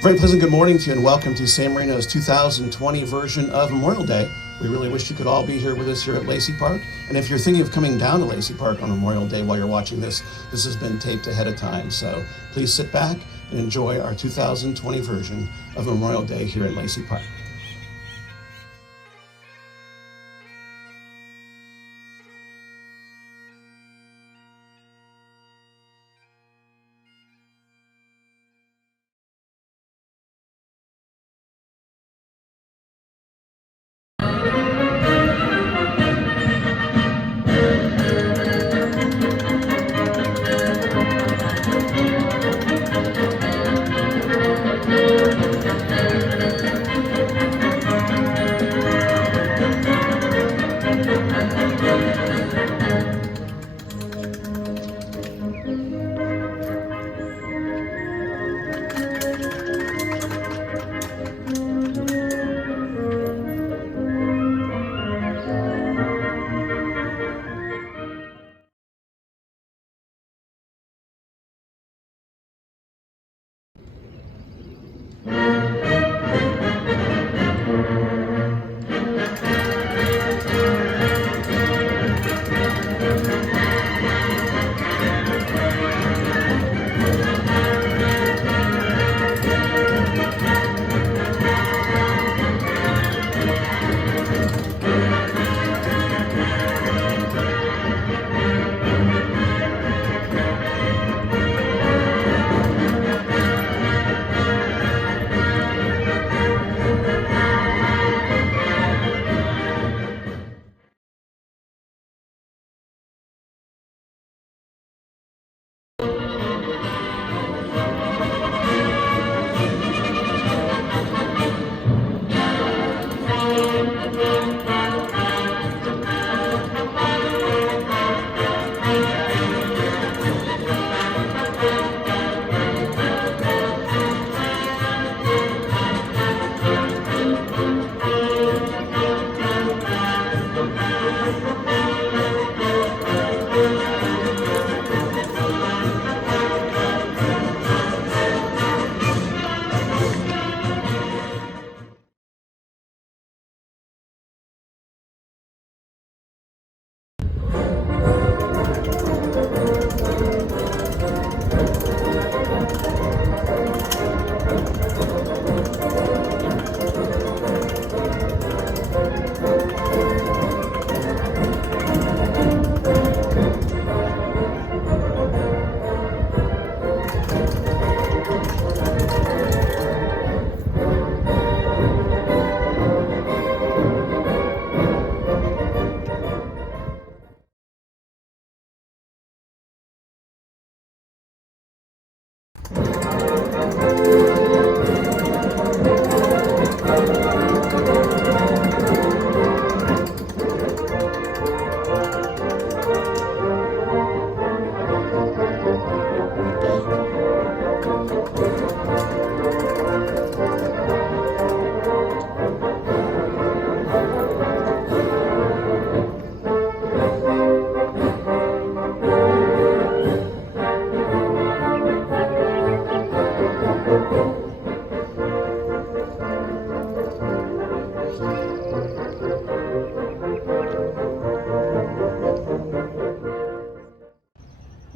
Very pleasant good morning to you and welcome to San Marino's 2020 version of Memorial Day. We really wish you could all be here with us here at Lacey Park. And if you're thinking of coming down to Lacey Park on Memorial Day while you're watching this, this has been taped ahead of time. So please sit back and enjoy our 2020 version of Memorial Day here at Lacey Park.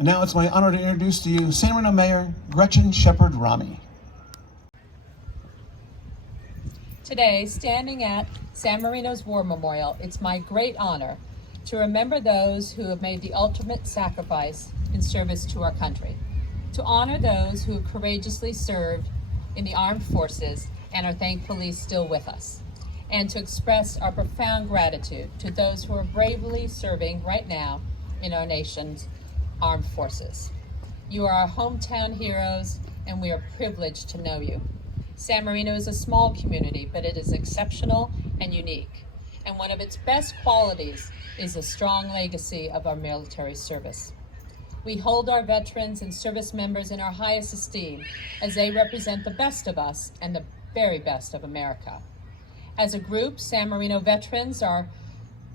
And now it's my honor to introduce to you San Marino Mayor Shepherd Romey. Today, standing at San Marino's War Memorial, it's my great honor to remember those who have made the ultimate sacrifice in service to our country, to honor those who have courageously served in the armed forces and are thankfully still with us, and to express our profound gratitude to those who are bravely serving right now in our nation's armed forces. You are our hometown heroes, and we are privileged to know you. San Marino is a small community, but it is exceptional and unique. And one of its best qualities is the strong legacy of our military service. We hold our veterans and service members in our highest esteem as they represent the best of us and the very best of America. As a group, San Marino veterans are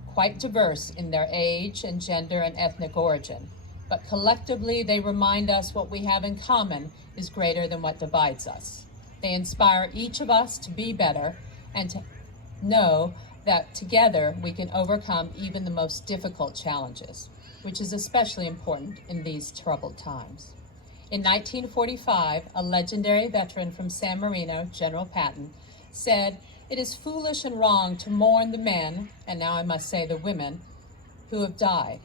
quite diverse in their age and gender and ethnic origin, but collectively they remind us what we have in common is greater than what divides us. They inspire each of us to be better and to know that together we can overcome even the most difficult challenges, which is especially important in these troubled times. In 1945, a legendary veteran from San Marino, General Patton, said, "It is foolish and wrong to mourn the men, and now I must say the women, who have died.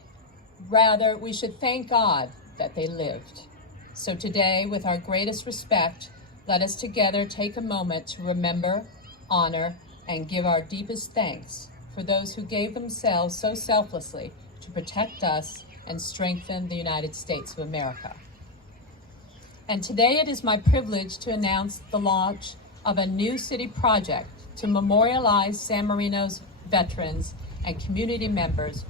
Rather, we should thank God that they lived." So today, with our greatest respect, let us together take a moment to remember, honor, and give our deepest thanks for those who gave themselves so selflessly to protect us and strengthen the United States of America. And today it is my privilege to announce the launch of a new city project to memorialize San Marino's veterans and community members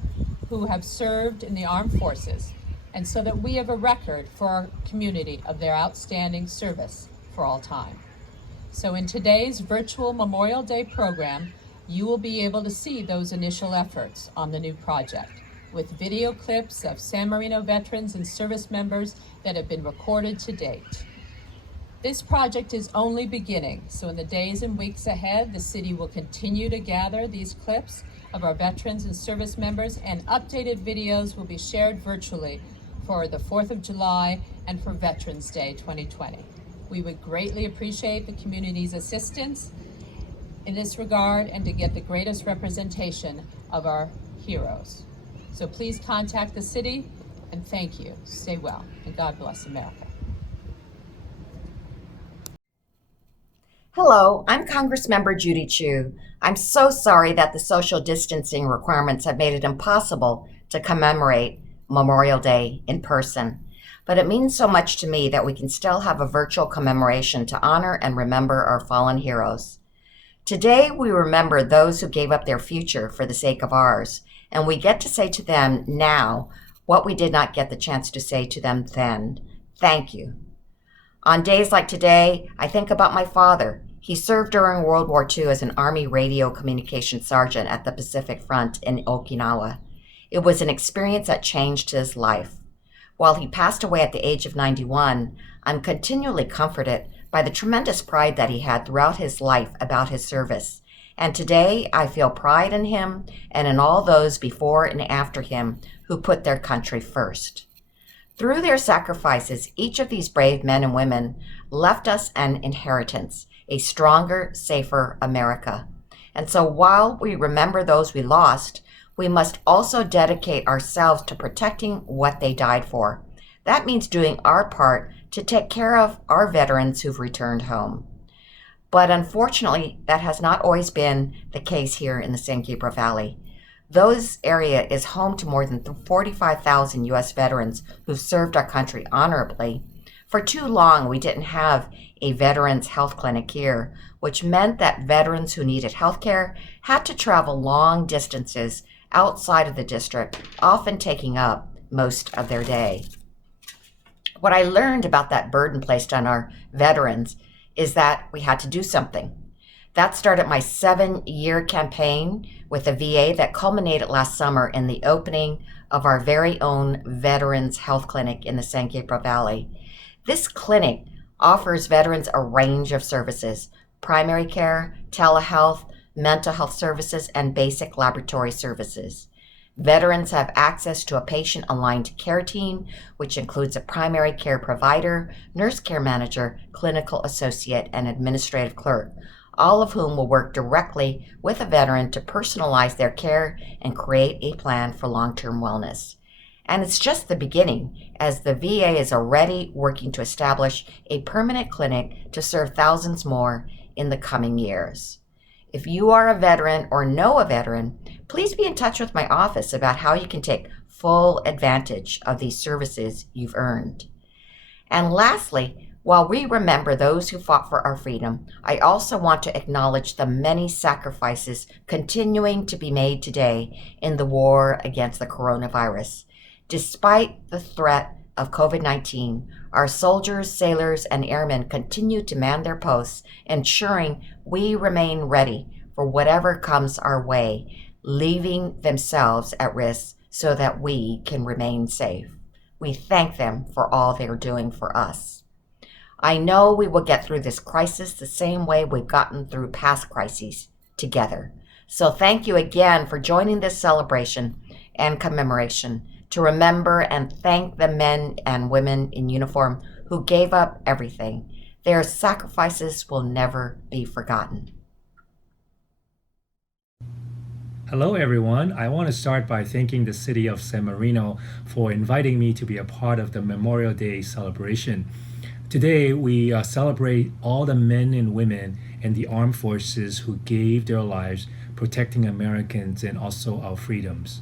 who have served in the armed forces, and so that we have a record for our community of their outstanding service for all time. So in today's virtual Memorial Day program, you will be able to see those initial efforts on the new project, with video clips of San Marino veterans and service members that have been recorded to date. This project is only beginning, so in the days and weeks ahead, the city will continue to gather these clips of our veterans and service members, and updated videos will be shared virtually for the 4th of July and for Veterans Day 2020. We would greatly appreciate the community's assistance in this regard and to get the greatest representation of our heroes. So please contact the city, and thank you. Stay well, and God bless America. Hello, I'm Congressmember Judy Chu. I'm so sorry that the social distancing requirements have made it impossible to commemorate Memorial Day in person. But it means so much to me that we can still have a virtual commemoration to honor and remember our fallen heroes. Today, we remember those who gave up their future for the sake of ours, and we get to say to them now what we did not get the chance to say to them then. Thank you. On days like today, I think about my father. He served during World War II as an Army radio communications sergeant at the Pacific Front in Okinawa. It was an experience that changed his life. While he passed away at the age of 91, I'm continually comforted by the tremendous pride that he had throughout his life about his service. And today, I feel pride in him and in all those before and after him who put their country first. Through their sacrifices, each of these brave men and women left us an inheritance, a stronger, safer America. And so while we remember those we lost, we must also dedicate ourselves to protecting what they died for. That means doing our part to take care of our veterans who've returned home. But unfortunately, that has not always been the case here in the San Gabriel Valley. Those area is home to more than 45,000 U.S. veterans who've served our country honorably. For too long, we didn't have a veterans health clinic here, which meant that veterans who needed health care had to travel long distances outside of the district, often taking up most of their day. What I learned about that burden placed on our veterans is that we had to do something. That started my 7-year campaign with the VA that culminated last summer in the opening of our very own Veterans Health Clinic in the San Gabriel Valley. This clinic offers veterans a range of services: primary care, telehealth, mental health services, and basic laboratory services. Veterans have access to a patient-aligned care team, which includes a primary care provider, nurse care manager, clinical associate, and administrative clerk, all of whom will work directly with a veteran to personalize their care and create a plan for long-term wellness. And it's just the beginning, as the VA is already working to establish a permanent clinic to serve thousands more in the coming years. If you are a veteran or know a veteran, please be in touch with my office about how you can take full advantage of these services you've earned. And lastly, while we remember those who fought for our freedom, I also want to acknowledge the many sacrifices continuing to be made today in the war against the coronavirus. Despite the threat of COVID-19, our soldiers, sailors, and airmen continue to man their posts, ensuring we remain ready for whatever comes our way, leaving themselves at risk so that we can remain safe. We thank them for all they're doing for us. I know we will get through this crisis the same way we've gotten through past crises, together. So thank you again for joining this celebration and commemoration to remember and thank the men and women in uniform who gave up everything. Their sacrifices will never be forgotten. Hello everyone. I want to start by thanking the City of San Marino for inviting me to be a part of the Memorial Day celebration. Today we celebrate all the men and women in the armed forces who gave their lives protecting Americans and also our freedoms.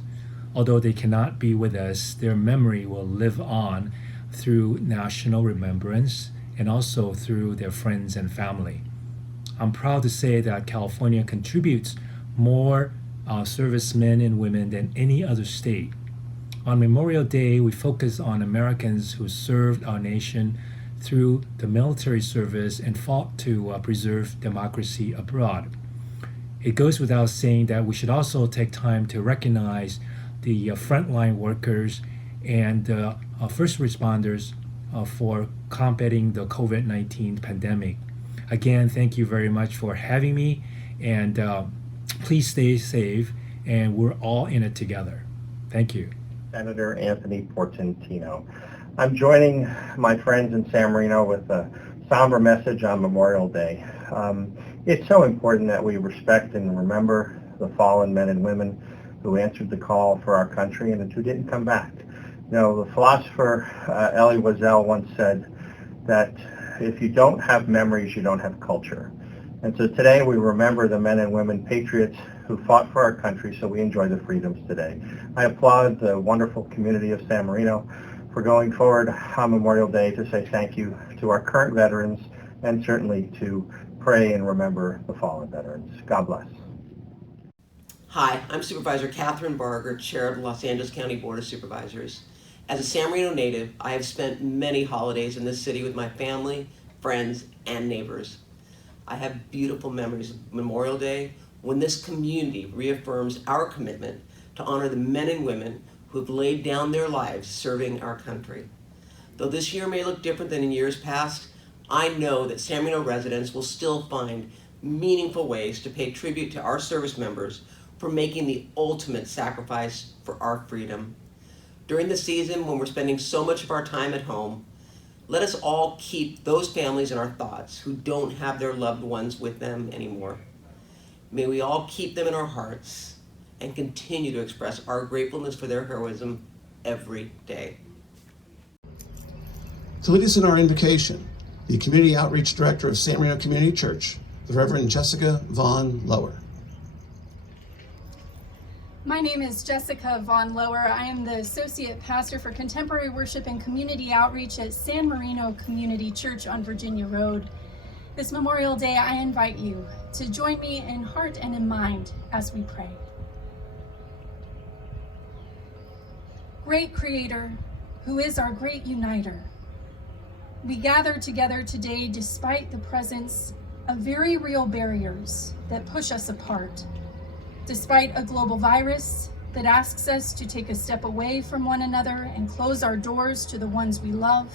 Although they cannot be with us, their memory will live on through national remembrance and also through their friends and family. I'm proud to say that California contributes more servicemen and women than any other state. On Memorial Day, we focus on Americans who served our nation through the military service and fought to preserve democracy abroad. It goes without saying that we should also take time to recognize the frontline workers and first responders for combating the COVID-19 pandemic. Again, thank you very much for having me, and please stay safe, and we're all in it together. Thank you. Senator Anthony Portantino. I'm joining my friends in San Marino with a somber message on Memorial Day. It's so important that we respect and remember the fallen men and women who answered the call for our country and who didn't come back. You know, the philosopher Elie Wiesel once said that if you don't have memories, you don't have culture. And so today we remember the men and women patriots who fought for our country so we enjoy the freedoms today. I applaud the wonderful community of San Marino for going forward on Memorial Day to say thank you to our current veterans and certainly to pray and remember the fallen veterans. God bless. Hi, I'm Supervisor Kathryn Barger, Chair of the Los Angeles County Board of Supervisors. As a San Marino native, I have spent many holidays in this city with my family, friends, and neighbors. I have beautiful memories of Memorial Day when this community reaffirms our commitment to honor the men and women who have laid down their lives serving our country. Though this year may look different than in years past, I know that San Marino residents will still find meaningful ways to pay tribute to our service members for making the ultimate sacrifice for our freedom. During the season when we're spending so much of our time at home, let us all keep those families in our thoughts who don't have their loved ones with them anymore. May we all keep them in our hearts and continue to express our gratefulness for their heroism every day. To lead us in our invocation, the Community Outreach Director of San Marino Community Church, the Reverend Jessica Vaughn Lower. My name is Jessica Vaughn Lower. I am the Associate Pastor for Contemporary Worship and Community Outreach at San Marino Community Church on Virginia Road. This Memorial Day, I invite you to join me in heart and in mind as we pray. Great Creator, who is our great uniter, we gather together today despite the presence of very real barriers that push us apart. Despite a global virus that asks us to take a step away from one another and close our doors to the ones we love,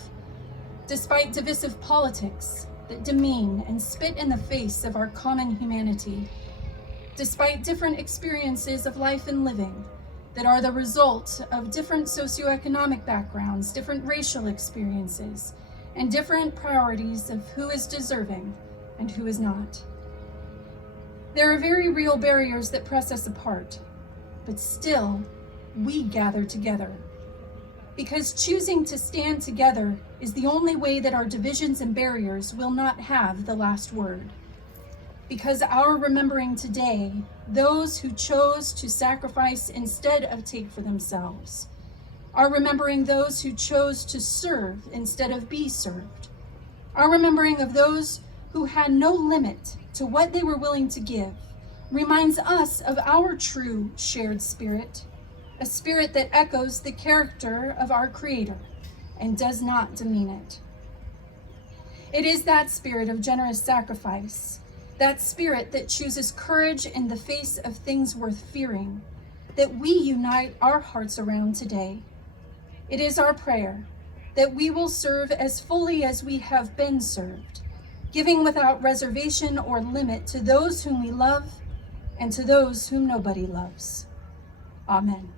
despite divisive politics that demean and spit in the face of our common humanity, despite different experiences of life and living that are the result of different socioeconomic backgrounds, different racial experiences, and different priorities of who is deserving and who is not. There are very real barriers that press us apart, but still, we gather together. Because choosing to stand together is the only way that our divisions and barriers will not have the last word. Because our remembering today those who chose to sacrifice instead of take for themselves, our remembering those who chose to serve instead of be served, our remembering of those who had no limit to what they were willing to give, reminds us of our true shared spirit, a spirit that echoes the character of our Creator and does not demean it. It is that spirit of generous sacrifice, that spirit that chooses courage in the face of things worth fearing, that we unite our hearts around today. It is our prayer that we will serve as fully as we have been served, giving without reservation or limit to those whom we love and to those whom nobody loves. Amen.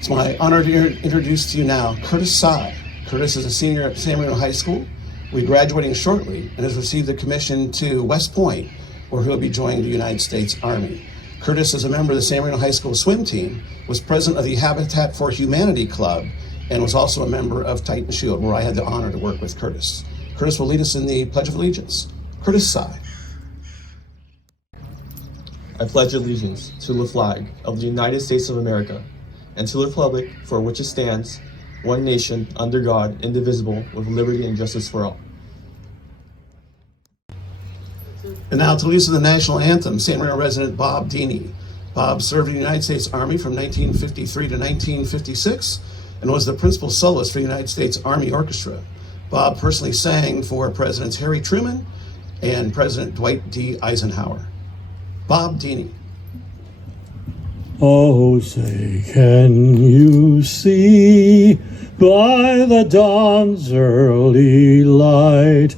It's my honor to introduce to you now Curtis Sy. Curtis is a senior at San Marino High School. Will be graduating shortly and has received a commission to West Point, where he'll be joining the United States Army. Curtis is a member of the San Marino High School swim team, was president of the Habitat for Humanity Club, and was also a member of Titan Shield, where I had the honor to work with Curtis. Curtis will lead us in the Pledge of Allegiance. Curtis Sy. I pledge allegiance to the flag of the United States of America and to the republic for which it stands, one nation, under God, indivisible, with liberty and justice for all. And now to lead us in the national anthem, San Marino resident Bob Deeney. Bob served in the United States Army from 1953 to 1956 and was the principal soloist for the United States Army Orchestra. Bob personally sang for Presidents Harry Truman and President Dwight D. Eisenhower. Bob Deeney. Oh, say, can you see by the dawn's early light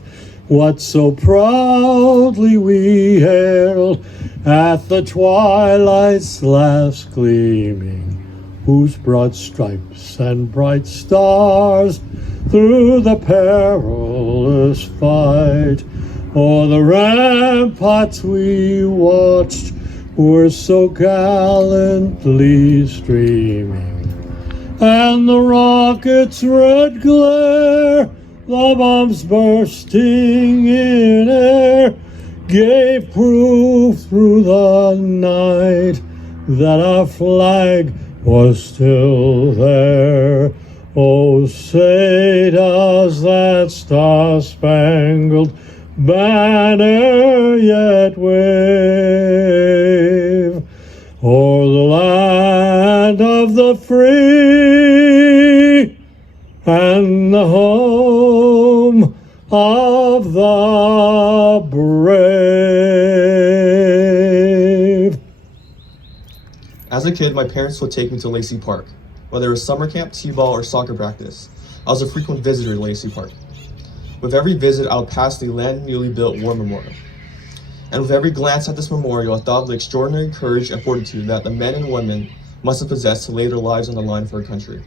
what so proudly we hailed at the twilight's last gleaming, whose broad stripes and bright stars through the perilous fight o'er the ramparts we watched were so gallantly streaming, and the rocket's red glare, the bombs bursting in air, gave proof through the night that our flag was still there. Oh, say does that star-spangled banner yet wave o'er the land of the free and the home of the brave? As a kid, my parents would take me to Lacey Park, whether it was summer camp, t-ball, or soccer practice. I was a frequent visitor to Lacey Park. With every visit, I would pass the land newly built war memorial. And with every glance at this memorial, I thought of the extraordinary courage and fortitude that the men and women must have possessed to lay their lives on the line for our country.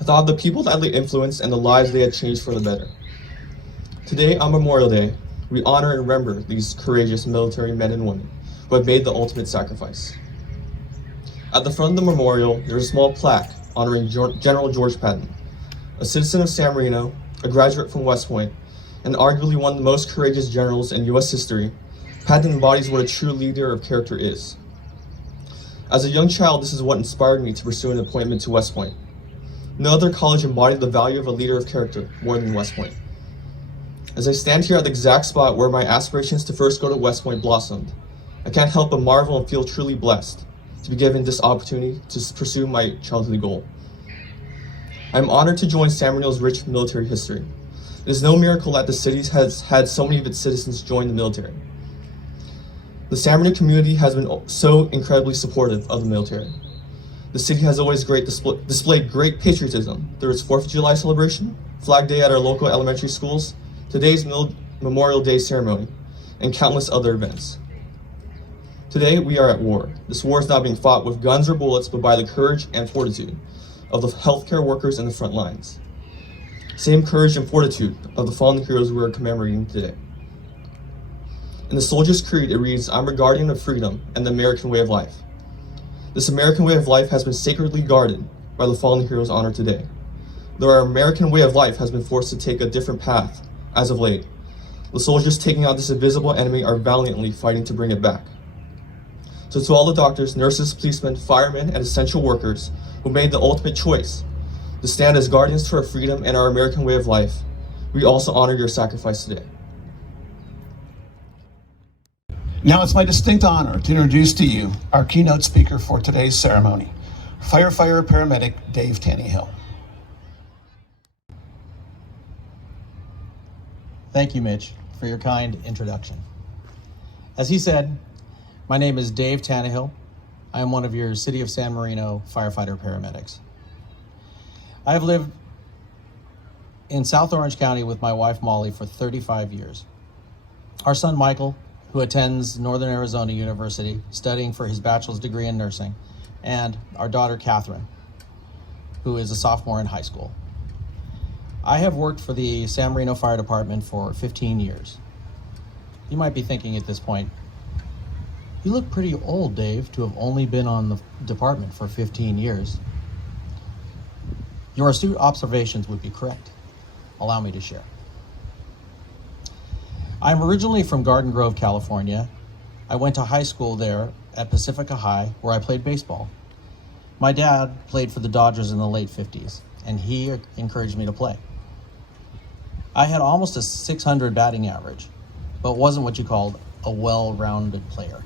I thought of the people that they influenced and the lives they had changed for the better. Today, on Memorial Day, we honor and remember these courageous military men and women who have made the ultimate sacrifice. At the front of the memorial, there's a small plaque honoring General George Patton, a citizen of San Marino, a graduate from West Point, and arguably one of the most courageous generals in U.S. history. Patton embodies what a true leader of character is. As a young child, this is what inspired me to pursue an appointment to West Point. No other college embodied the value of a leader of character more than West Point. As I stand here at the exact spot where my aspirations to first go to West Point blossomed, I can't help but marvel and feel truly blessed to be given this opportunity to pursue my childhood goal. I'm honored to join San Marino's rich military history. It is no miracle that the city has had so many of its citizens join the military. The San Marino community has been so incredibly supportive of the military. The city has always displayed great patriotism through its 4th of July celebration, Flag Day at our local elementary schools, today's Memorial Day ceremony, and countless other events. Today, we are at war. This war is not being fought with guns or bullets, but by the courage and fortitude of the healthcare workers in the front lines. Same courage and fortitude of the fallen heroes we are commemorating today. In the Soldier's Creed, it reads, "I'm a guardian of freedom and the American way of life." This American way of life has been sacredly guarded by the fallen heroes honored today. Though our American way of life has been forced to take a different path as of late, the soldiers taking out this invisible enemy are valiantly fighting to bring it back. So to all the doctors, nurses, policemen, firemen, and essential workers who made the ultimate choice to stand as guardians to our freedom and our American way of life, we also honor your sacrifice today. Now it's my distinct honor to introduce to you our keynote speaker for today's ceremony, firefighter paramedic Dave Tannehill. Thank you, Mitch, for your kind introduction. As he said, my name is Dave Tannehill. I am one of your City of San Marino firefighter paramedics. I have lived in South Orange County with my wife Molly for 35 years. Our son Michael, who attends Northern Arizona University studying for his bachelor's degree in nursing, and our daughter Kathryn, who is a sophomore in high school. I have worked for the San Marino Fire Department for 15 years. You might be thinking at this point, you look pretty old, Dave, to have only been on the department for 15 years. Your astute observations would be correct. Allow me to share. I'm originally from Garden Grove, California. I went to high school there at Pacifica High, where I played baseball. My dad played for the Dodgers in the late 50s, and he encouraged me to play. I had almost a .600 batting average, but wasn't what you called a well-rounded player.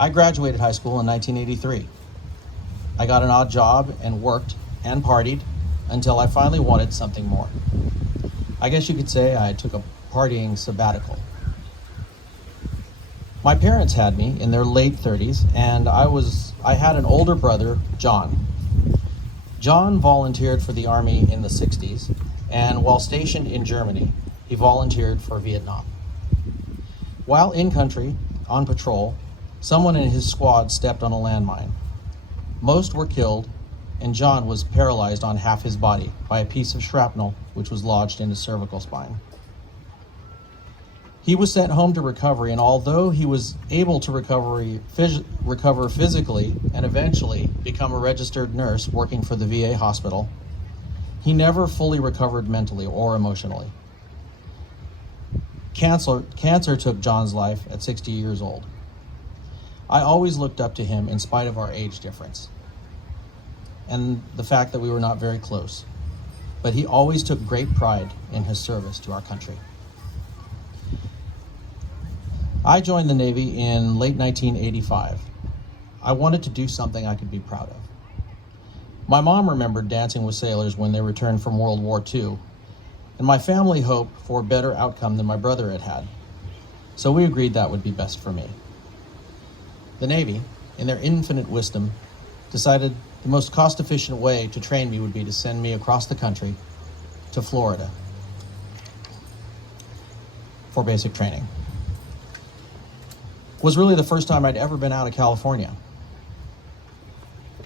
I graduated high school in 1983. I got an odd job and worked and partied until I finally wanted something more. I guess you could say I took a partying sabbatical. My parents had me in their late 30s, and I had an older brother, John. John volunteered for the Army in the 60s, and while stationed in Germany, he volunteered for Vietnam. While in country, on patrol, someone in his squad stepped on a landmine. Most were killed, and John was paralyzed on half his body by a piece of shrapnel which was lodged in his cervical spine. He was sent home to recovery, and although he was able to recover physically and eventually become a registered nurse working for the VA hospital, he never fully recovered mentally or emotionally. Cancer took John's life at 60 years old. I always looked up to him in spite of our age difference and the fact that we were not very close, but he always took great pride in his service to our country. I joined the Navy in late 1985. I wanted to do something I could be proud of. My mom remembered dancing with sailors when they returned from World War II, and my family hoped for a better outcome than my brother had had, so we agreed that would be best for me. The Navy, in their infinite wisdom, decided the most cost-efficient way to train me would be to send me across the country to Florida for basic training. It was really the first time I'd ever been out of California.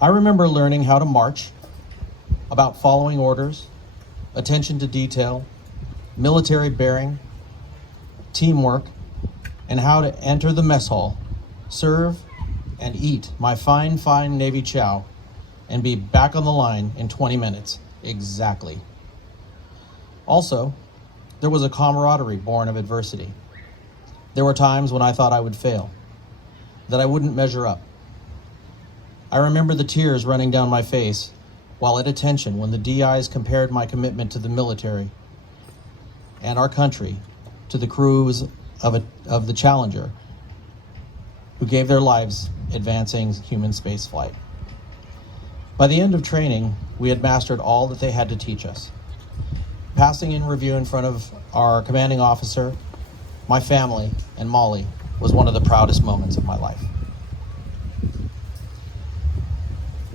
I remember learning how to march, about following orders, attention to detail, military bearing, teamwork, and how to enter the mess hall, serve, and eat my fine Navy chow and be back on the line in 20 minutes, exactly. Also, there was a camaraderie born of adversity. There were times when I thought I would fail, that I wouldn't measure up. I remember the tears running down my face while at attention when the DIs compared my commitment to the military and our country to the crews of the Challenger, who gave their lives advancing human spaceflight. By the end of training, we had mastered all that they had to teach us. Passing in review in front of our commanding officer, my family, and Molly was one of the proudest moments of my life.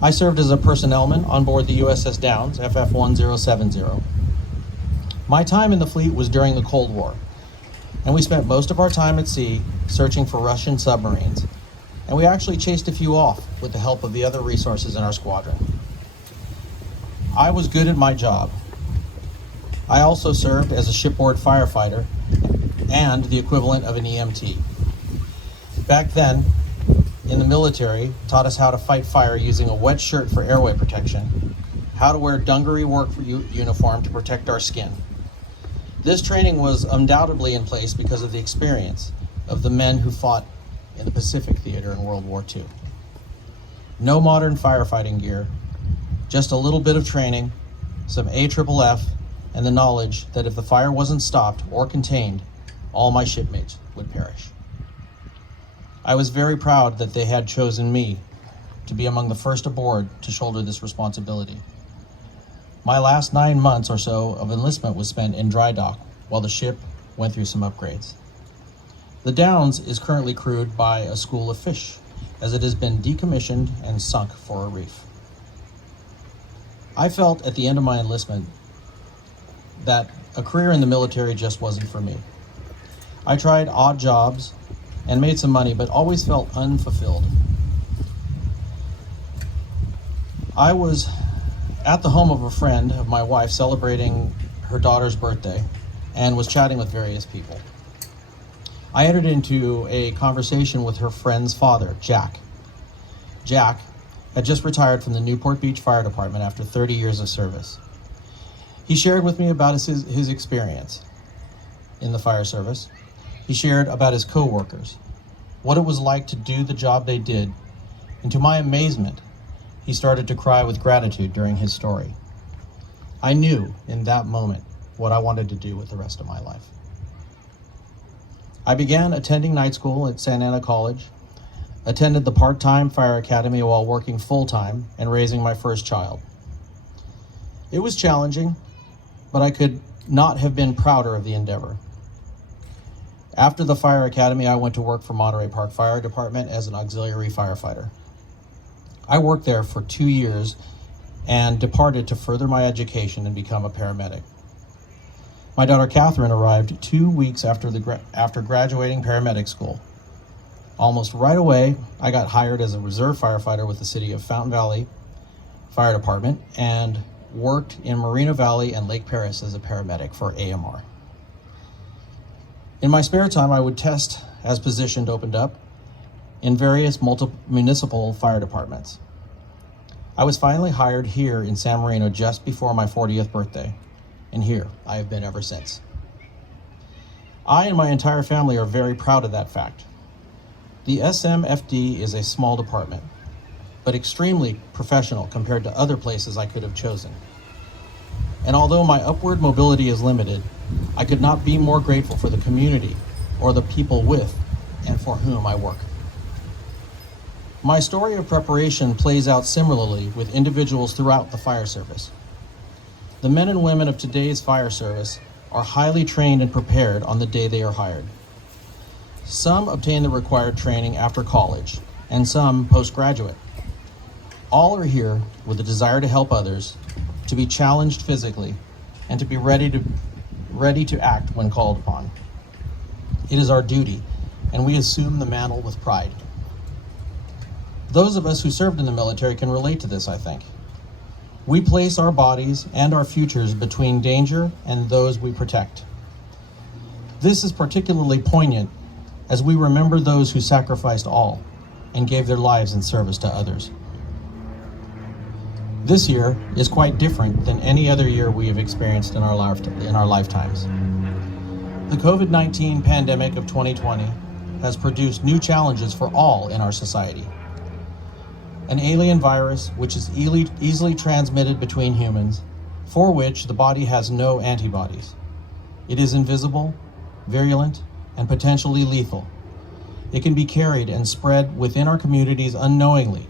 I served as a personnelman on board the USS Downs, FF1070. My time in the fleet was during the Cold War, and we spent most of our time at sea searching for Russian submarines, and we actually chased a few off with the help of the other resources in our squadron. I was good at my job. I also served as a shipboard firefighter and the equivalent of an EMT. Back then, in the military, taught us how to fight fire using a wet shirt for airway protection, how to wear dungaree work uniform to protect our skin. This training was undoubtedly in place because of the experience of the men who fought in the Pacific Theater in World War II. No modern firefighting gear, just a little bit of training, some AFFF, and the knowledge that if the fire wasn't stopped or contained, all my shipmates would perish. I was very proud that they had chosen me to be among the first aboard to shoulder this responsibility. My last 9 months or so of enlistment was spent in dry dock while the ship went through some upgrades. The Downs is currently crewed by a school of fish, as it has been decommissioned and sunk for a reef. I felt at the end of my enlistment that a career in the military just wasn't for me. I tried odd jobs and made some money, but always felt unfulfilled. I was at the home of a friend of my wife celebrating her daughter's birthday and was chatting with various people. I entered into a conversation with her friend's father, Jack. Jack had just retired from the Newport Beach Fire Department after 30 years of service. He shared with me about his experience in the fire service. He shared about his co-workers, what it was like to do the job they did, and to my amazement, he started to cry with gratitude during his story. I knew in that moment what I wanted to do with the rest of my life. I began attending night school at Santa Ana College, attended the part-time fire academy while working full-time and raising my first child. It was challenging, but I could not have been prouder of the endeavor. After the fire academy, I went to work for Monterey Park Fire Department as an auxiliary firefighter. I worked there for 2 years and departed to further my education and become a paramedic. My daughter Kathryn arrived 2 weeks after graduating paramedic school. Almost right away, I got hired as a reserve firefighter with the City of Fountain Valley Fire Department and worked in Moreno Valley and Lake Paris as a paramedic for AMR. In my spare time, I would test as positions opened up in various municipal fire departments. I was finally hired here in San Marino just before my 40th birthday, and here I have been ever since. I and my entire family are very proud of that fact. The SMFD is a small department, but extremely professional compared to other places I could have chosen. And although my upward mobility is limited, I could not be more grateful for the community or the people with and for whom I work. My story of preparation plays out similarly with individuals throughout the fire service. The men and women of today's fire service are highly trained and prepared on the day they are hired. Some obtain the required training after college, and some postgraduate. All are here with a desire to help others, to be challenged physically, and to be ready to act when called upon. It is our duty, and we assume the mantle with pride. Those of us who served in the military can relate to this, I think. We place our bodies and our futures between danger and those we protect. This is particularly poignant as we remember those who sacrificed all, and gave their lives in service to others. This year is quite different than any other year we have experienced in our lifetimes. The COVID-19 pandemic of 2020 has produced new challenges for all in our society. An alien virus which is easily transmitted between humans, for which the body has no antibodies. It is invisible, virulent, and potentially lethal. It can be carried and spread within our communities unknowingly,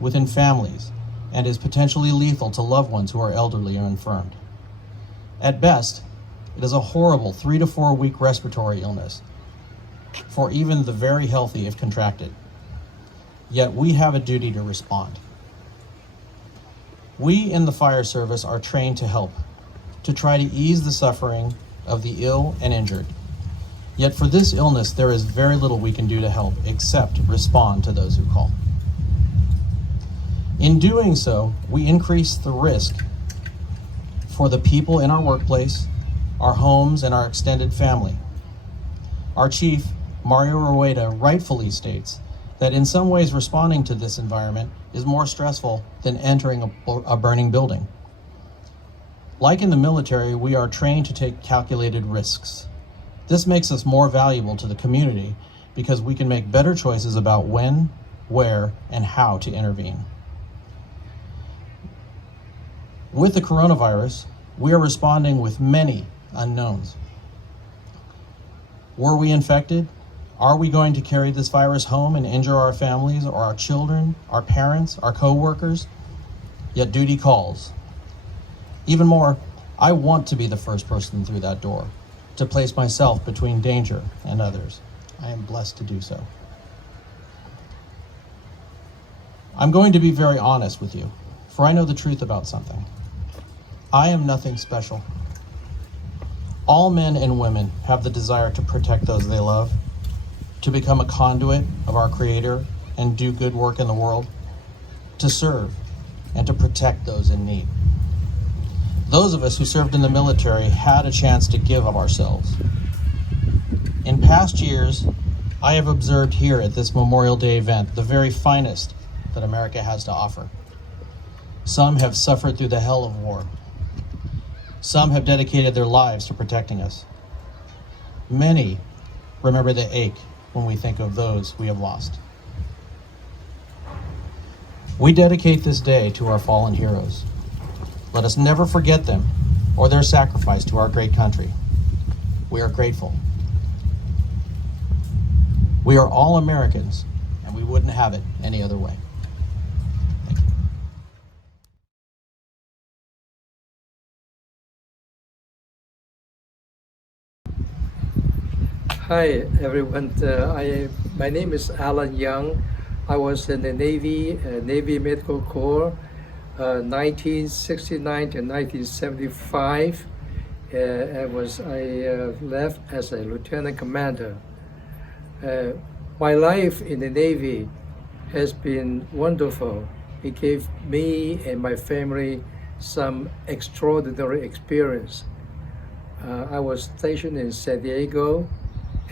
within families, and is potentially lethal to loved ones who are elderly or infirmed. At best, it is a horrible 3 to 4 week respiratory illness for even the very healthy if contracted. Yet we have a duty to respond. We in the fire service are trained to help, to try to ease the suffering of the ill and injured. Yet for this illness, there is very little we can do to help except respond to those who call. In doing so, we increase the risk for the people in our workplace, our homes, and our extended family. Our chief, Mario Rueda, rightfully states that in some ways responding to this environment is more stressful than entering a burning building. Like in the military, we are trained to take calculated risks. This makes us more valuable to the community because we can make better choices about when, where, and how to intervene. With the coronavirus, we are responding with many unknowns. Were we infected? Are we going to carry this virus home and injure our families or our children, our parents, our co-workers? Yet duty calls. Even more, I want to be the first person through that door, to place myself between danger and others. I am blessed to do so. I'm going to be very honest with you, for I know the truth about something. I am nothing special. All men and women have the desire to protect those they love, to become a conduit of our Creator and do good work in the world, to serve and to protect those in need. Those of us who served in the military had a chance to give of ourselves. In past years, I have observed here at this Memorial Day event the very finest that America has to offer. Some have suffered through the hell of war. Some have dedicated their lives to protecting us. Many remember the ache when we think of those we have lost. We dedicate this day to our fallen heroes. Let us never forget them or their sacrifice to our great country. We are grateful. We are all Americans, and we wouldn't have it any other way. Hi everyone, my name is Alan Young. I was in the Navy Medical Corps, 1969 to 1975. I left as a lieutenant commander. My life in the Navy has been wonderful. It gave me and my family some extraordinary experience. I was stationed in San Diego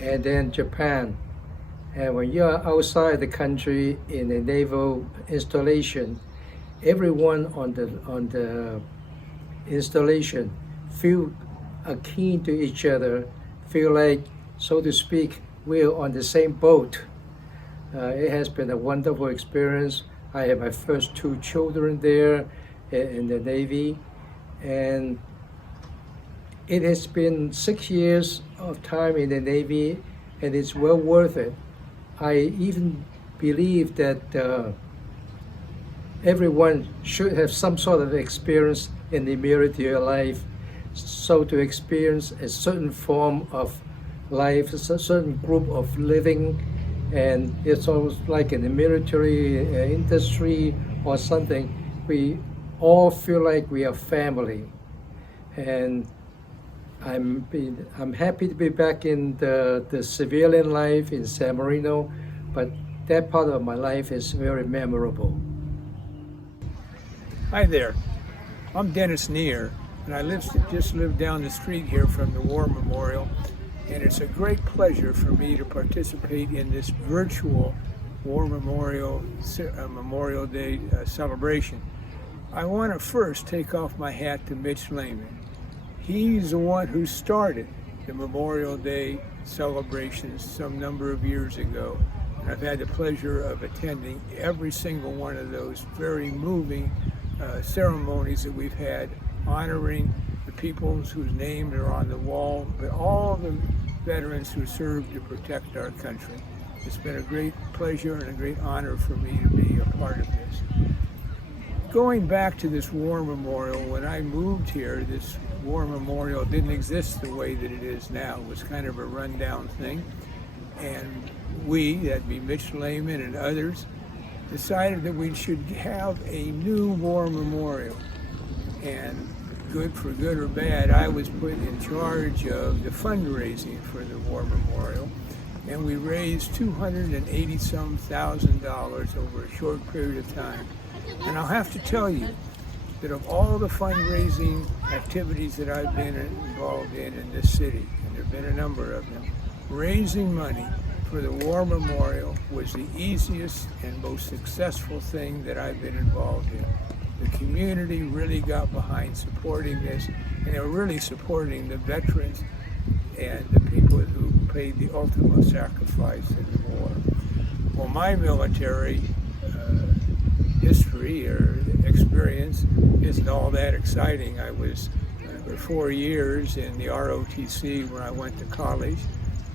and then Japan. And when you're outside the country in a naval installation, everyone on the installation feel akin to each other, feel like, so to speak, we're on the same boat. It has been a wonderful experience. I have my first 2 children there in the Navy, and it has been 6 years of time in the Navy, and it's well worth it. I even believe that everyone should have some sort of experience in the military life, so to experience a certain form of life, a certain group of living, and it's almost like in the military industry or something, we all feel like we are family. And I'm happy to be back in the civilian life in San Marino, but that part of my life is very memorable. Hi there, I'm Dennis Neer, and I just live down the street here from the War Memorial, and it's a great pleasure for me to participate in this virtual War Memorial Day celebration. I want to first take off my hat to Mitch Lehman. He's the one who started the Memorial Day celebrations some number of years ago. And I've had the pleasure of attending every single one of those very moving ceremonies that we've had, honoring the people whose names are on the wall, but all the veterans who served to protect our country. It's been a great pleasure and a great honor for me to be a part of this. Going back to this war memorial, when I moved here, this war memorial didn't exist the way that it is now. It was kind of a rundown thing. And we, that'd be Mitch Lehman and others, decided that we should have a new war memorial. And good for good or bad, I was put in charge of the fundraising for the war memorial. And we raised $280,000 over a short period of time. And I'll have to tell you that of all the fundraising activities that I've been involved in this city, and there have been a number of them, raising money for the war memorial was the easiest and most successful thing that I've been involved in. The community really got behind supporting this, and they were really supporting the veterans and the people who paid the ultimate sacrifice in the war. Well, my military history or experience isn't all that exciting. I was for 4 years in the ROTC when I went to college,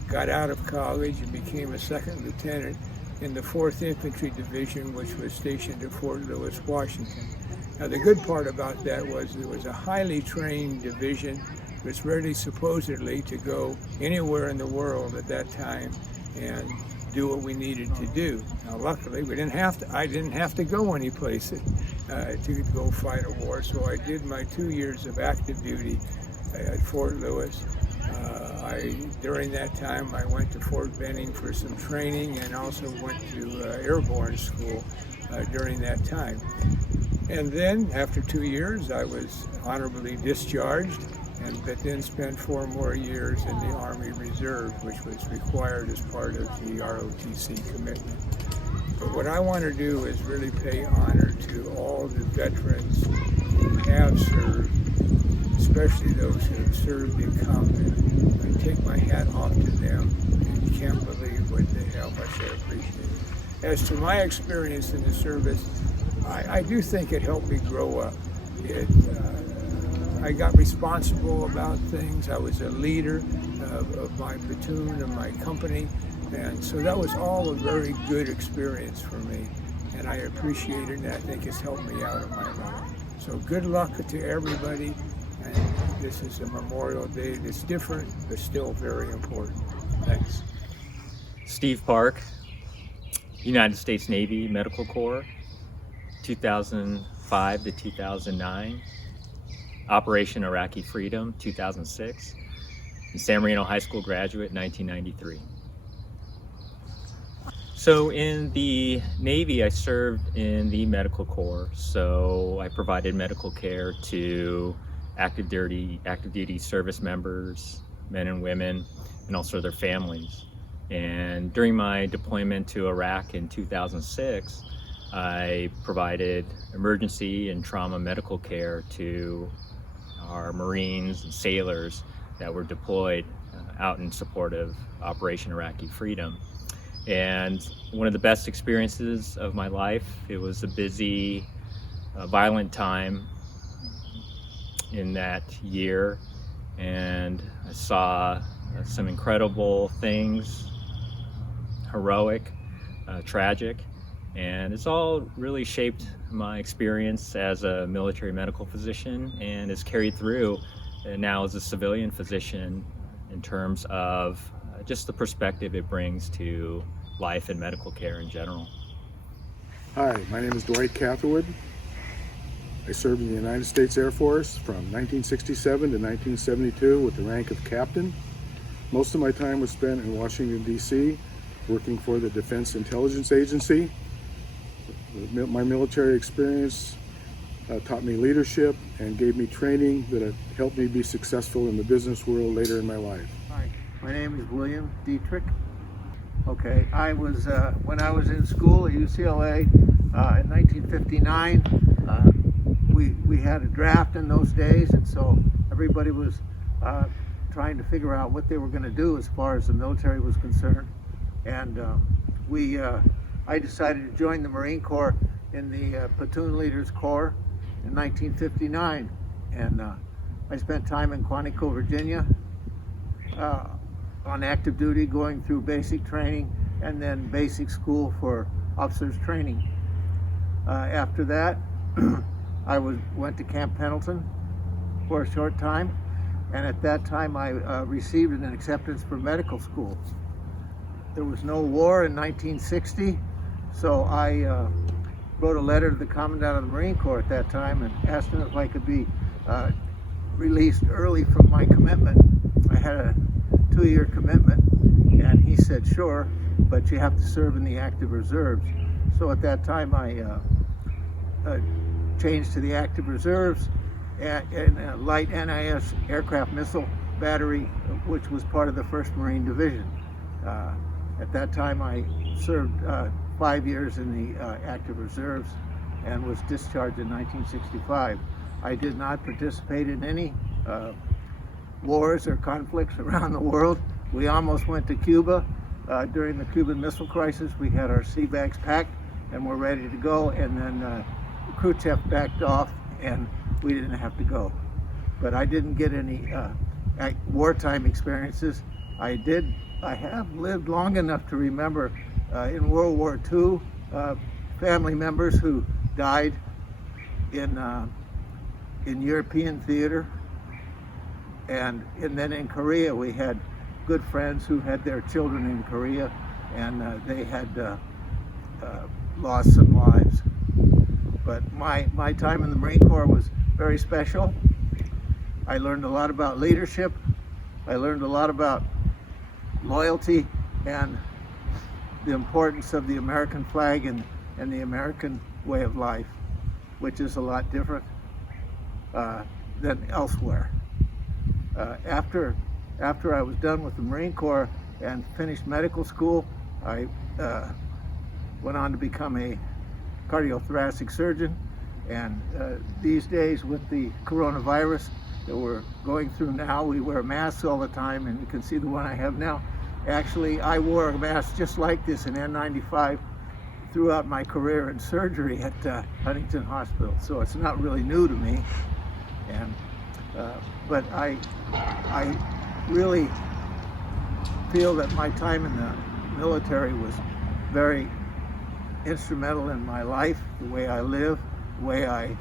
got out of college and became a second lieutenant in the 4th Infantry Division, which was stationed at Fort Lewis, Washington. Now, the good part about that was it was a highly trained division. It was ready supposedly to go anywhere in the world at that time and do what we needed to do. Now, luckily, I didn't have to go any place to go fight a war, so I did my 2 years of active duty at Fort Lewis. During that time, I went to Fort Benning for some training and also went to airborne school during that time. And then, after 2 years, I was honorably discharged, but then spent 4 more years in the Army Reserve, which was required as part of the ROTC commitment. But what I want to do is really pay honor to all the veterans who have served, especially those who have served in combat. I take my hat off to them, and you can't believe how much I appreciate it. As to my experience in the service, I do think it helped me grow up. I got responsible about things. I was a leader of my platoon, of my company, and so that was all a very good experience for me, and I appreciate it, and I think it's helped me out of my life. So good luck to everybody, and this is a Memorial Day that's different, but still very important. Thanks. Steve Park, United States Navy Medical Corps, 2005 to 2009. Operation Iraqi Freedom, 2006, and San Marino High School graduate, 1993. So in the Navy, I served in the Medical Corps, so I provided medical care to active duty service members, men and women, and also their families. And during my deployment to Iraq in 2006, I provided emergency and trauma medical care to our Marines and sailors that were deployed out in support of Operation Iraqi Freedom. And one of the best experiences of my life, it was a busy, violent time in that year, and I saw some incredible things, heroic, tragic, and it's all really shaped my experience as a military medical physician and is carried through now as a civilian physician in terms of just the perspective it brings to life and medical care in general. Hi, my name is Dwight Catherwood. I served in the United States Air Force from 1967 to 1972 with the rank of captain. Most of my time was spent in Washington, D.C., working for the Defense Intelligence Agency. My military experience taught me leadership and gave me training that helped me be successful in the business world later in my life. Hi, my name is William Dietrich. Okay, I was, when I was in school at UCLA in 1959, we had a draft in those days, and so everybody was trying to figure out what they were going to do as far as the military was concerned. And I decided to join the Marine Corps in the Platoon Leaders Corps in 1959. And I spent time in Quantico, Virginia on active duty, going through basic training and then basic school for officers training. After that, I went to Camp Pendleton for a short time, and at that time I received an acceptance for medical school. There was no war in 1960, so I wrote a letter to the Commandant of the Marine Corps at that time and asked him if I could be released early from my commitment. I had a 2-year commitment, and he said, sure, but you have to serve in the active reserves. So at that time I changed to the active reserves in a light NIS aircraft missile battery, which was part of the 1st Marine Division. At that time I served 5 years in the active reserves and was discharged in 1965. I did not participate in any wars or conflicts around the world. We almost went to Cuba during the Cuban Missile Crisis. We had our sea bags packed and were ready to go, and then Khrushchev backed off and we didn't have to go. But I didn't get any wartime experiences. I have lived long enough to remember in World War II family members who died in European theater, and then in Korea we had good friends who had their children in Korea, and they had lost some lives. But my time in the Marine Corps was very special. I learned a lot about leadership. I learned a lot about loyalty and the importance of the American flag and the American way of life, which is a lot different than elsewhere. After I was done with the Marine Corps and finished medical school, I went on to become a cardiothoracic surgeon, and these days with the coronavirus that we're going through now, we wear masks all the time, and you can see the one I have now. Actually, I wore a mask just like this, an N95, throughout my career in surgery at Huntington Hospital, so it's not really new to me. And but I really feel that my time in the military was very instrumental in my life, the way I live, the way I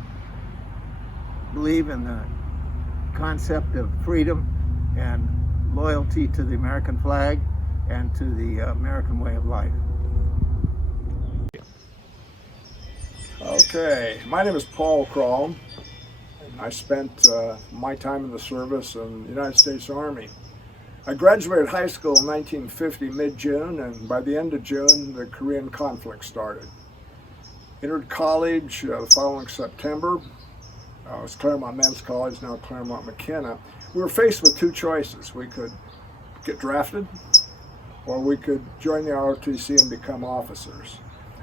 believe in the concept of freedom and loyalty to the American flag and to the American way of life. Okay, my name is Paul Kroll. I spent my time in the service in the United States Army. I graduated high school in 1950, mid-June, and by the end of June, the Korean conflict started. Entered college the following September. It was Claremont Men's College, now Claremont McKenna. We were faced with two choices. We could get drafted, or we could join the ROTC and become officers.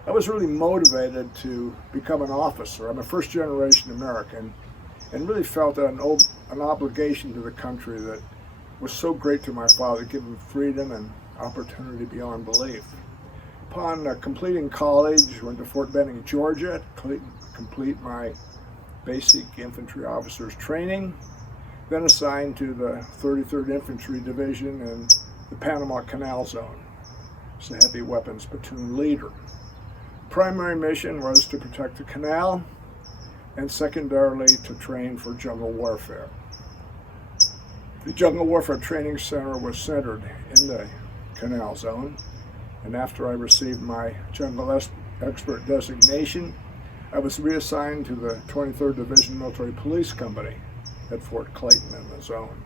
I was really motivated to become an officer. I'm a first-generation American, and really felt an obligation to the country that was so great to my father, giving freedom and opportunity beyond belief. Upon completing college, went to Fort Benning, Georgia, to complete my basic infantry officers training, then assigned to the 33rd Infantry Division in the Panama Canal Zone as a heavy weapons platoon leader. Primary mission was to protect the canal, and secondarily to train for jungle warfare. The Jungle Warfare Training Center was centered in the Canal Zone, and after I received my Jungle Expert designation, I was reassigned to the 23rd Division Military Police Company at Fort Clayton in the zone.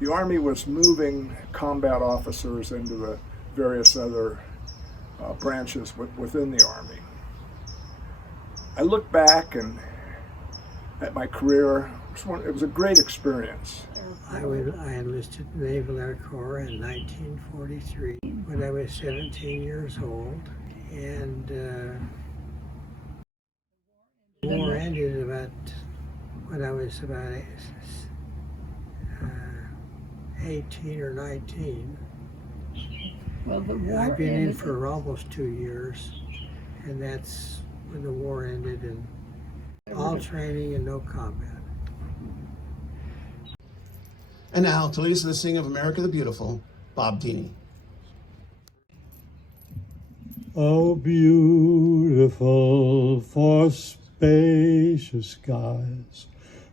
The Army was moving combat officers into the various other branches within the Army. I look back at my career. It was a great experience. I enlisted in the Naval Air Corps in 1943. when I was 17 years old, and the war ended when I was about 18 or 19. Well, the war I've been in ended. for almost 2 years, and that's when the war ended, and all training and no combat. And now, to lead us in the singing of America the Beautiful, Bob Deeney. Oh, beautiful for spacious skies,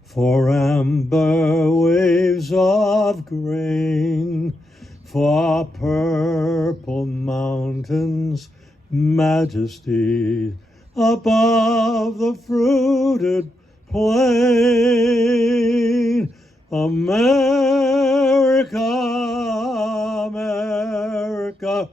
for amber waves of grain, for purple mountains, majesty above the fruited plain. America, America,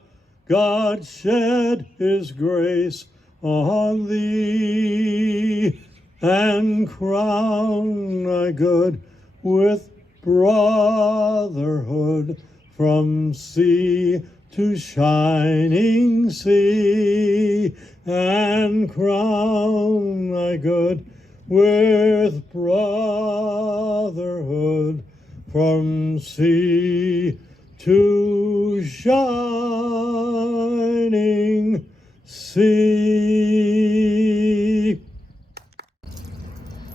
God shed his grace on thee, and crown thy good with brotherhood from sea to shining sea, and crown thy good with brotherhood from sea to shining sea.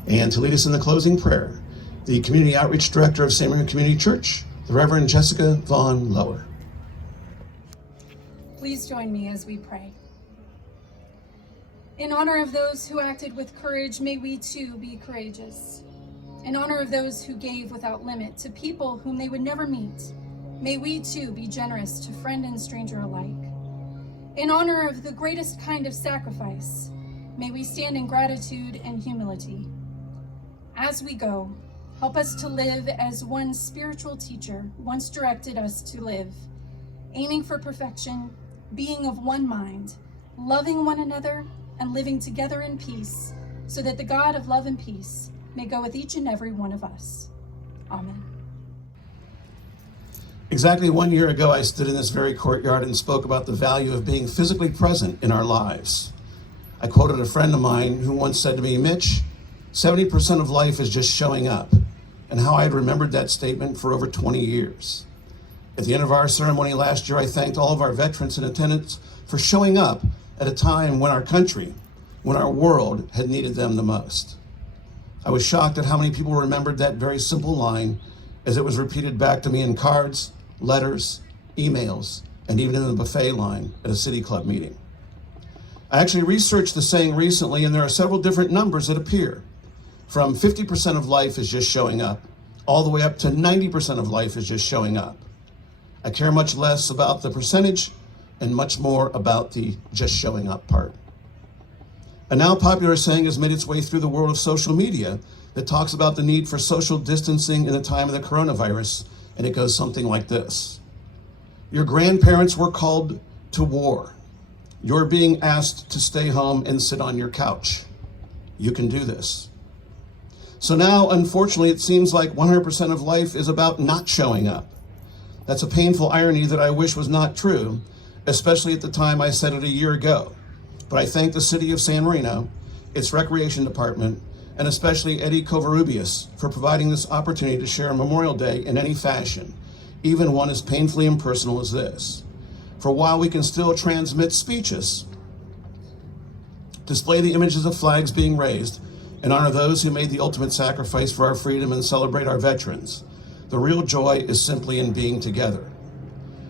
And to lead us in the closing prayer, the Community Outreach Director of San Marino Community Church, the Reverend Jessica Vaughn Lower. Please join me as we pray. In honor of those who acted with courage, may we too be courageous. In honor of those who gave without limit to people whom they would never meet, may we too be generous to friend and stranger alike. In honor of the greatest kind of sacrifice, may we stand in gratitude and humility. As we go, help us to live as one spiritual teacher once directed us to live, aiming for perfection, being of one mind, loving one another, and living together in peace, so that the God of love and peace may go with each and every one of us. Amen. Exactly 1 year ago, I stood in this very courtyard and spoke about the value of being physically present in our lives. I quoted a friend of mine who once said to me, Mitch, 70% of life is just showing up, and how I had remembered that statement for over 20 years. At the end of our ceremony last year, I thanked all of our veterans in attendance for showing up at a time when our country, when our world had needed them the most. I was shocked at how many people remembered that very simple line as it was repeated back to me in cards, letters, emails, and even in the buffet line at a city club meeting. I actually researched the saying recently, and there are several different numbers that appear. From 50% of life is just showing up, all the way up to 90% of life is just showing up. I care much less about the percentage and much more about the just showing up part. A now popular saying has made its way through the world of social media that talks about the need for social distancing in the time of the coronavirus, and it goes something like this. Your grandparents were called to war. You're being asked to stay home and sit on your couch. You can do this. So now, unfortunately, it seems like 100% of life is about not showing up. That's a painful irony that I wish was not true, especially at the time I said it a year ago. But I thank the City of San Marino, its Recreation Department, and especially Eddie Covarrubias for providing this opportunity to share Memorial Day in any fashion, even one as painfully impersonal as this. For while we can still transmit speeches, display the images of flags being raised, and honor those who made the ultimate sacrifice for our freedom and celebrate our veterans, the real joy is simply in being together.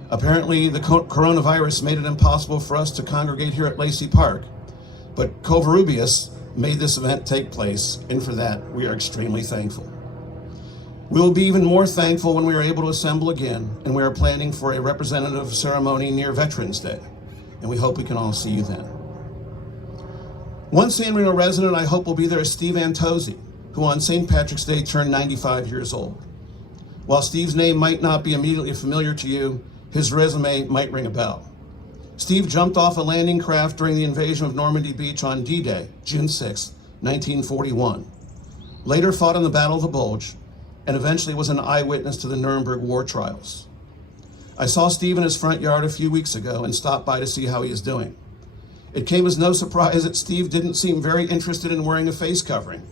Apparently, the coronavirus made it impossible for us to congregate here at Lacey Park, but Covarrubias made this event take place, and for that, we are extremely thankful. We will be even more thankful when we are able to assemble again, and we are planning for a representative ceremony near Veterans Day, and we hope we can all see you then. One San Marino resident I hope will be there is Steve Antozzi, who on St. Patrick's Day turned 95 years old. While Steve's name might not be immediately familiar to you, his resume might ring a bell. Steve jumped off a landing craft during the invasion of Normandy Beach on D-Day, June 6, 1941. Later fought in the Battle of the Bulge, and eventually was an eyewitness to the Nuremberg war trials. I saw Steve in his front yard a few weeks ago and stopped by to see how he is doing. It came as no surprise that Steve didn't seem very interested in wearing a face covering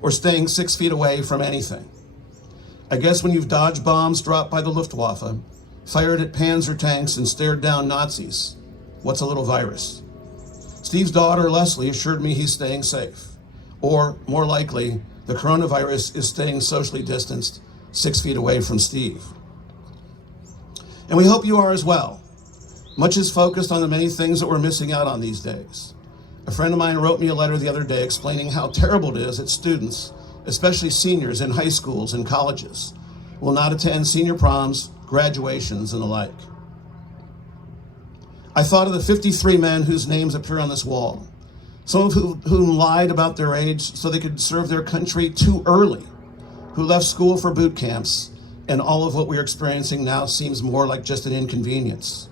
or staying 6 feet away from anything. I guess when you've dodged bombs dropped by the Luftwaffe, fired at Panzer tanks and stared down Nazis, what's a little virus? Steve's daughter, Leslie, assured me he's staying safe. Or, more likely, the coronavirus is staying socially distanced 6 feet away from Steve. And we hope you are as well. Much is focused on the many things that we're missing out on these days. A friend of mine wrote me a letter the other day explaining how terrible it is that students, especially seniors in high schools and colleges, will not attend senior proms, graduations, and the like. I thought of the 53 men whose names appear on this wall, some of whom lied about their age so they could serve their country too early, who left school for boot camps, and all of what we're experiencing now seems more like just an inconvenience.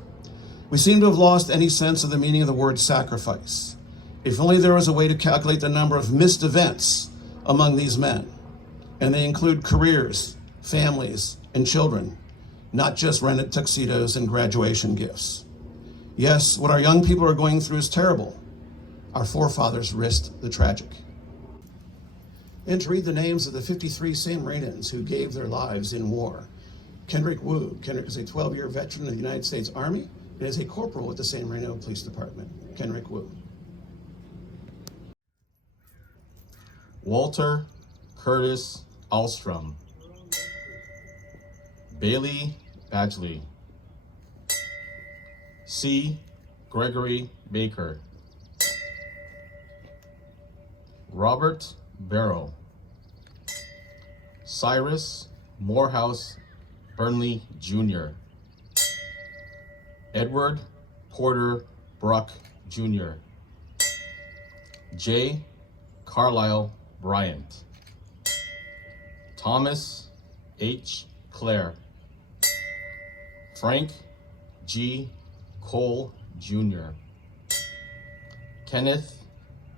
We seem to have lost any sense of the meaning of the word sacrifice. If only there was a way to calculate the number of missed events among these men, and they include careers, families, and children, not just rented tuxedos and graduation gifts. Yes, what our young people are going through is terrible. Our forefathers risked the tragic. And to read the names of the 53 San Marinans who gave their lives in war. Kendrick Wu. Kendrick is a 12-year veteran of the United States Army and is a corporal with the San Marino Police Department. Kendrick Wu. Walter Curtis Alstrom. Bailey Badgley. C. Gregory Baker. Robert Barrow. Cyrus Morehouse Burnley Jr. Edward Porter Bruck Jr. J. Carlisle Bryant. Thomas H. Clare. Frank G. Cole Jr. Kenneth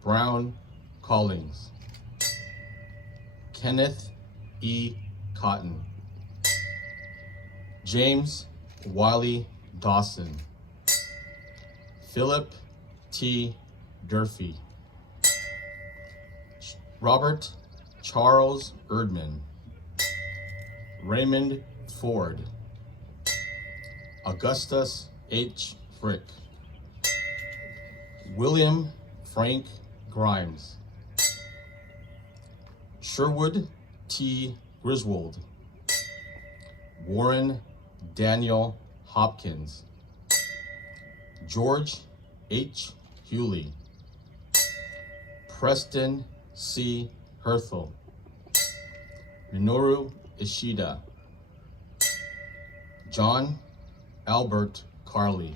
Brown Collins. Kenneth E. Cotton. James Wiley Dawson. Philip T. Durfee. Robert Charles Erdman. Raymond Ford. Augustus H. Frick. William Frank Grimes. Sherwood T. Griswold. Warren Daniel Hopkins. George H. Hewley. Preston C. Herthel. Minoru Ishida. John Albert Carley.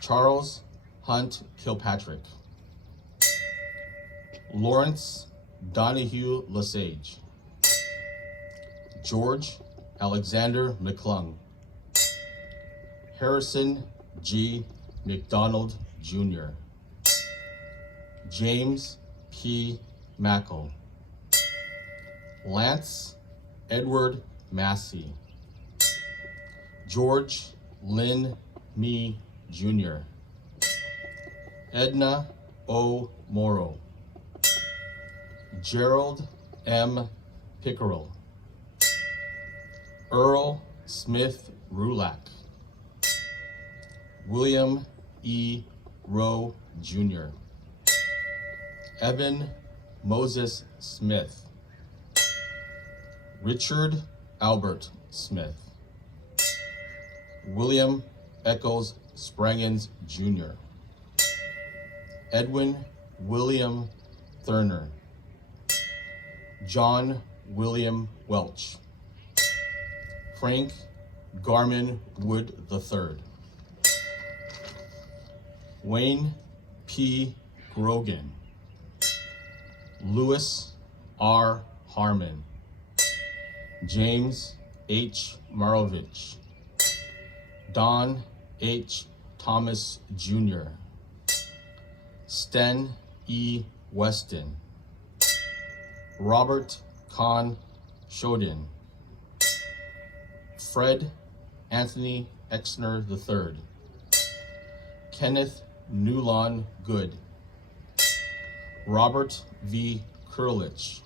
Charles Hunt Kilpatrick. Lawrence Donahue Lesage. George Alexander McClung. Harrison G. McDonald Jr. James P. Mackle. Lance Edward Massey. George Lynn Me Jr. Edna O. Morrow. Gerald M. Pickerel. Earl Smith Rulak. William E. Rowe Jr. Evan Moses Smith. Richard Albert Smith. William Eccles Sprangens Jr. Edwin William Thurner. John William Welch. Frank Garman Wood III. Wayne P. Grogan. Louis R. Harmon. James H. Marovich. Don H. Thomas Jr. Sten E. Weston. Robert Con Shodin. Fred Anthony Exner III, Kenneth Newlon Good, Robert V. Kurlich,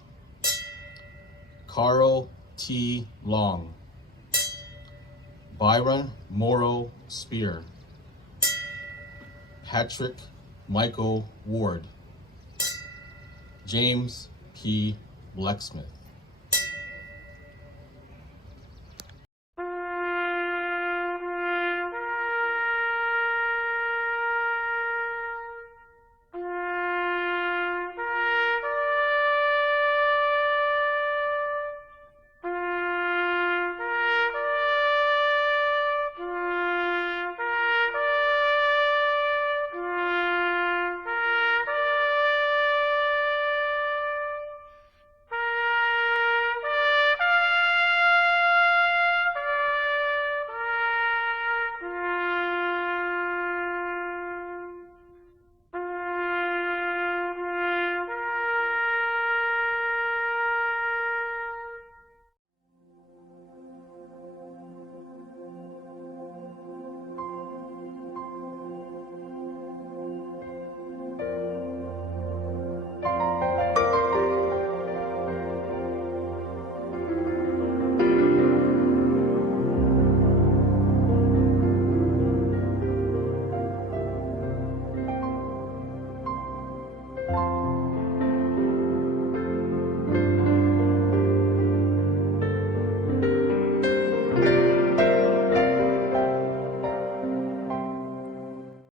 Carl T. Long, Byron Morrow Spear, Patrick Michael Ward, James P. Blecksmith.